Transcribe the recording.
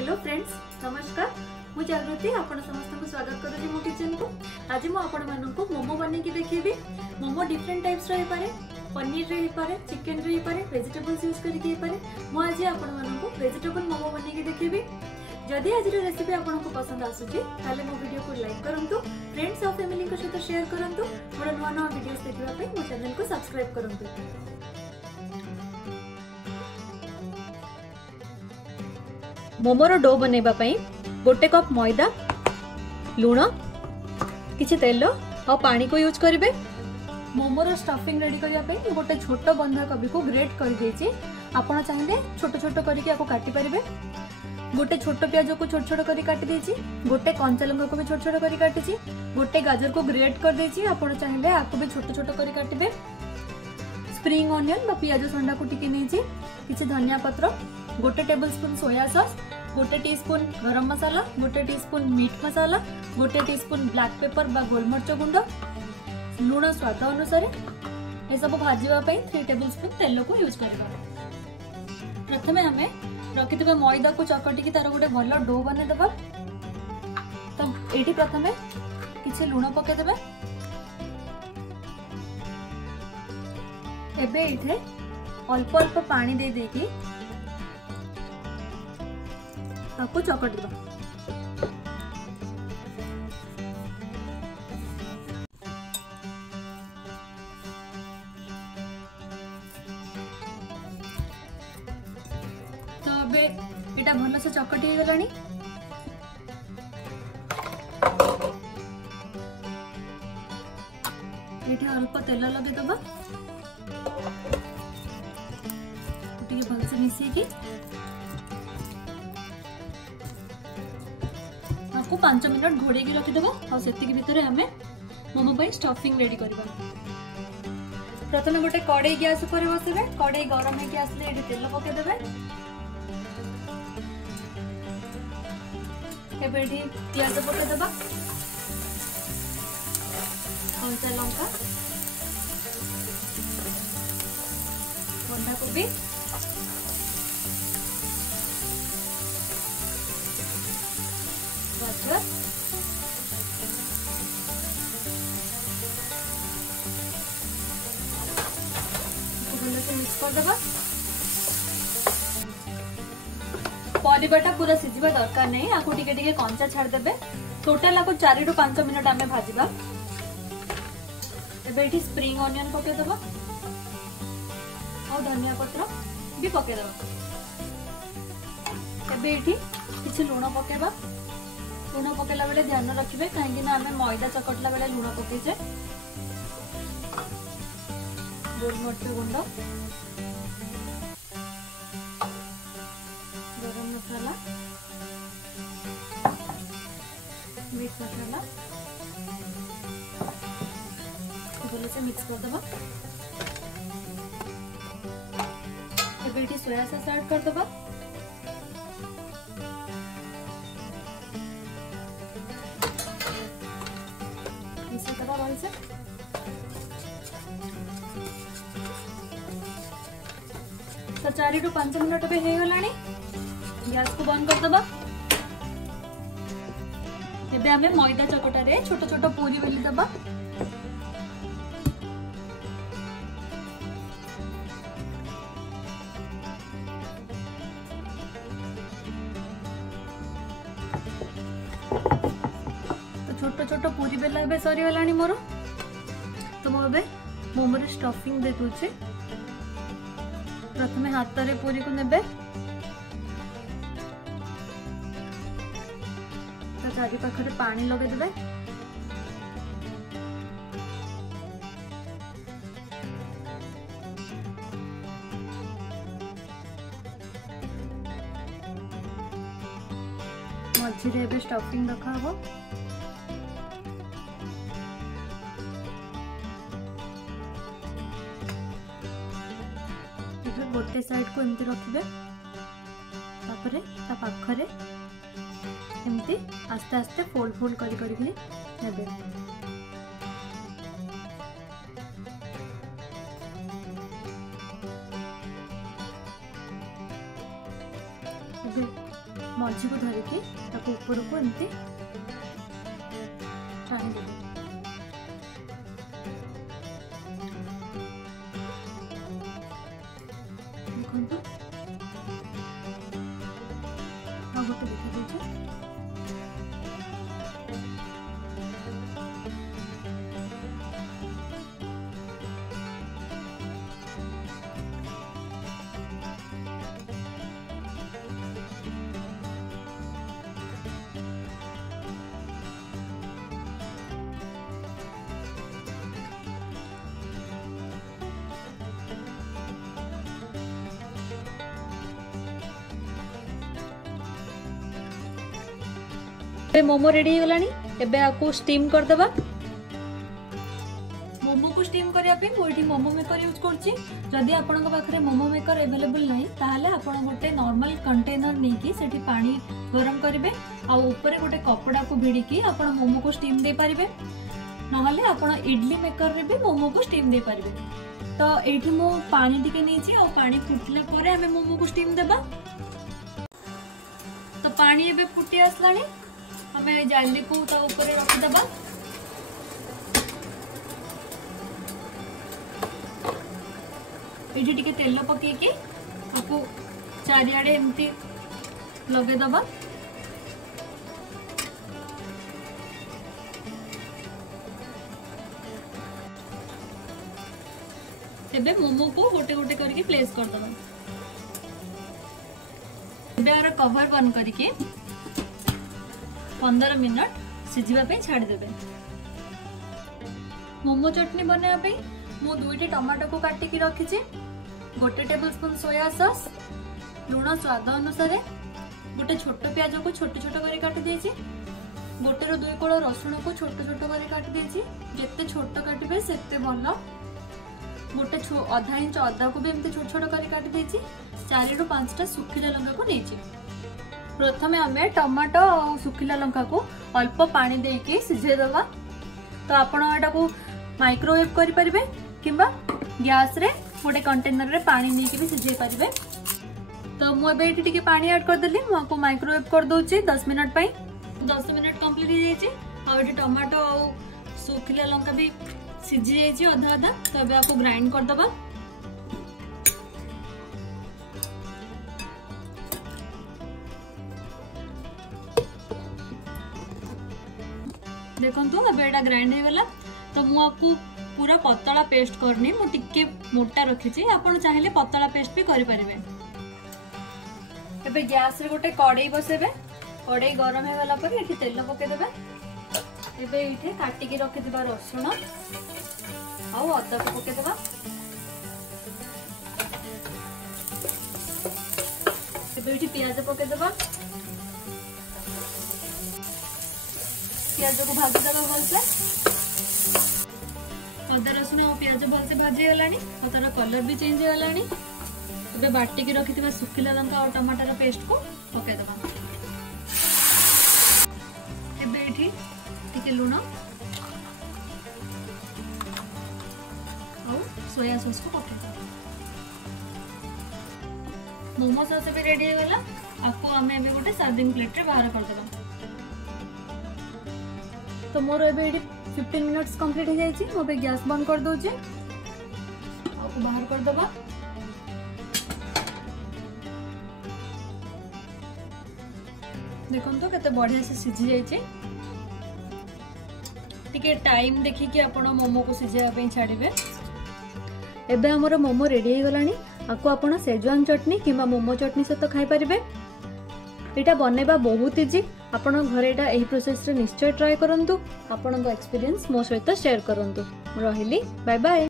Hello friends, नमस्कार। मु जागृति आपण समस्त को स्वागत करूँ मो किचन को। आज मु आपण मानक मोमो बने की देखेबी। मोमो डिफरेंट टाइप्स रही पारे, पनीर रही पारे, चिकन रही पारे, वेजिटेबल्स यूज करके पारे। मु आज आपण मानक वेजिटेबल मोमो बने की देखेबी। जदि आज रेसिपी आपन को पसंद आसुची ताले मो वीडियो को लाइक करंतु, फ्रेंड्स और फैमिली को सहित शेयर करंतु। मोर नवा नवा वीडियोस देखिबा पई मो चैनल को सब्सक्राइब करंतु। मोमोर डो बनैबा पई गोटे कप मैदा, लूण, किछि तेल और पानी को यूज करिवे। मोमोर स्टफिंग रेडी करिया पई गोटे छोट बंधा कोबी को ग्रेट कर देछि। आपण चाहिले छोट छोट करके आको काटि परिबे। गोटे छोट प्याज को छोट छोट करी काटि देछि। गोटे कंचा लंका को भी छोट छोट करी काटिछि। गोटे गाजर को ग्रेट कर देछि। आपण चाहिले आको भी छोट छोट करी काटिबे। स्प्रिंग ऑनियन बा प्याज संडा को टिके नेछि। किछि धनिया पत्र, गोटे टेबलस्पून सोया सॉस, गोटे टीस्पून गरम मसाला, गोटे टीस्पून मीट मसाला, गोटे टीस्पून ब्लैक पेपर बा गोलमर्च गुंड, लूण स्वाद अनुसार। ए सब भाजीबा पई 3 टेबलस्पून तेल को यूज करबा। प्रथमे हमें रखिथिबा मैदा को चकटी की तार गोटे भल डो बने देबा। तो एठी प्रथमे किछि लूण पके देबा। एबे इथे अल्प अल्प पानी दे देकी आपको चकट दबा। तो अबे एटा भल से चकटी हो गलानी। एठी अल्प तेल लगे दबा। टिके भल से मिसी की आपको 5 मिनट घोड़े की रखी दबा। और सेति के भितरे हमें मोमो पे स्टफिंग रेडी करबा। प्रथमे गोटे कड़ाई गैस ऊपर बसेबे। कड़ाई गरम हे के आसले एठी तेल पके देबे। एबे एठी प्याज पके देबा, कंचा लंका, बंधा कोबी, गाजर, मिक्स कर देबा। परिबाटा पूरा सिझिबा दरकार नहीं, आकु टिके टिके कंचा छाड़ देबे। टोटल आकु 4 रु 5 मिनिट आमे भाजिबा। एबे एठी स्प्रिंग ऑनियन पके देबा और धनिया पत्र भी पके देबा। एबे एठी किछि लूण पकेबा। लूण पकेला बेले ध्यान रखिबे काहेकि ना आमे मैदा चकटला बेले लूण पकेइछे। गोलमर्च गुंड, गरम मसाला, मीट मसाला भले से मिक्स कर देबा। एबे एठी सोया सॉस ऐड कर देबा। मिक्स करबा भल से। तो 4 रु 5 मिनट पे हे गलानी। गैस को बंद कर देबा। एबे हमें मैदा चकटा रे छोट छोट पूरी बेली देबा। तो छोट छोट पूरी बेला एबे सरी गलानी मोर। तो मो एबे मोमोर स्टफिंग दे दूचे। प्रथमे हाथ रे पूरी को नेबे। तो चारि पाखरे पानी लगे देबे। मझी रे एबे स्टफिंग रखा हो। गोटे साइड को एमती रखिबे। तापरे ता पाखरे एमती आस्ते आस्ते फोल्ड फोल्ड करी करी नेबे। मझी को धरिकी ऊपर को एमती टाणी देबे। देखंतु आ गोटे देखि देछि। मोमो रेडी हो गलानी। एबे आकु स्टीम कर देबा। मोमो को स्टीम करिया पे मोइठी मोमो मेकर यूज करछि। जदि आपन को पाखरे मोमो मेकर अवेलेबल नाही ताहाले आपन गोटे नॉर्मल कंटेनर नेकी सेठी पानी गरम करिवे आ ऊपर गोटे कपड़ा को भिडी की आपन मोमो को स्टीम दे पारिबे। नहले आपन इडली मेकर रे भी मोमो को स्टीम दे पारिबे। तो एठी मो पानी टिके नेछि आ पानी फुटला परे हमें मोमो को स्टीम देबा। तो पानी एबे फुटी आसलानी। हमें जाली को ता ऊपर रख दबा। एठी टिके तेल पके के आपको चारियाडे एमती लगे दबा। एबे मोमो को गोटे गोटे करके प्लेस कर दबा। एबे आर कवर बंद करके 15 मिनट सिझिबा पे छाड़ देबे। मोमो चटनी बनाया पे मो 2टी टमाटो को काटी की रखी छी। गोटे टेबलस्पून सोया सॉस, लूण स्वाद अनुसार, गोटे छोट प्याज को छोट छोट कर काटी देछि। गोटे रो 2 कोड़ रसुण को छोट छोट कर काटी देछि। जेते छोट काटिबे सेते भलो। गोटे आधा इंच अदा को भी एमते छोट छोट कर काटी देछि। 4 ରୁ 5टा सुखिला लंका को नेछि। प्रथमे आमे टमाटो और सुखिला लंका को अल्प पानी देके सिझे दबा। तो आपण एटा को माइक्रोवेव करि परिबे किंबा गैस रे गोटे कंटेनर रे पानी नेके भी सिझे परिबे। तो मु एबे एठी टिके पानी ऐड कर देली। मु आपको माइक्रोवेव कर दोछि 10 मिनट पई। 10 मिनट कंप्लीट हो जाइछि। आ एठी टमाटो और सुखिला लंका भी सिझी जाइछि आधा आधा। तो एबे आपको ग्राइंड कर दबा। देखंतु अब एटा ग्राइंड हो गला। तो मु आपको पूरा पतला पेस्ट करनी। मु टिके मोटा रखी छी। आपण चाहिले पतला पेस्ट भी करि परिबे। एबे गैस रे गोटे कढ़ाई बसेबे। कढ़ाई गरम हो गला पर एठी तेल पके देबे। एबे एठी काटी के रखि दिबा रसुण आ अदा को पके देबा। एबे एठी प्याज पके देबा। प्याज को भाजी दबा भलसे। अदा रसुण और प्याज भलसे भाजी गलानी और तार कलर भी चेंज हो गलानी। एबे बाटी के रखिथिबा सुखिला लंका और टमाटर पेस्ट को पके दबा। एबे एठी टिके लूण और सोया सॉस को पके दबा। मोमो सॉस भी रेडी हो गला। आपको हमें एबे गोटे सर्विंग प्लेट रे बाहर कर देबा। तो मोर एबे 15 मिनट्स कंप्लीट हो जाइछि। मो बे गैस बंद कर दोछि। आपको बाहर कर दबा। देखंतो केते बढ़िया से सिझी जाइछि। टिके टाइम देखि कि आपण मोमो को सिझाया पे छाड़िबे। एबे हमर मोमो रेडी हो गलानी। आको आपण सेजवान चटनी किबा मोमो चटनी सहित खाइ परिबे। एटा बनेबा बहुत इजी। आपण घरे एटा एही प्रोसेस रे निश्चय ट्राई करंतु। आपणक एक्सपीरियंस मो सहित शेयर करंतु। रहिली बाय बाय।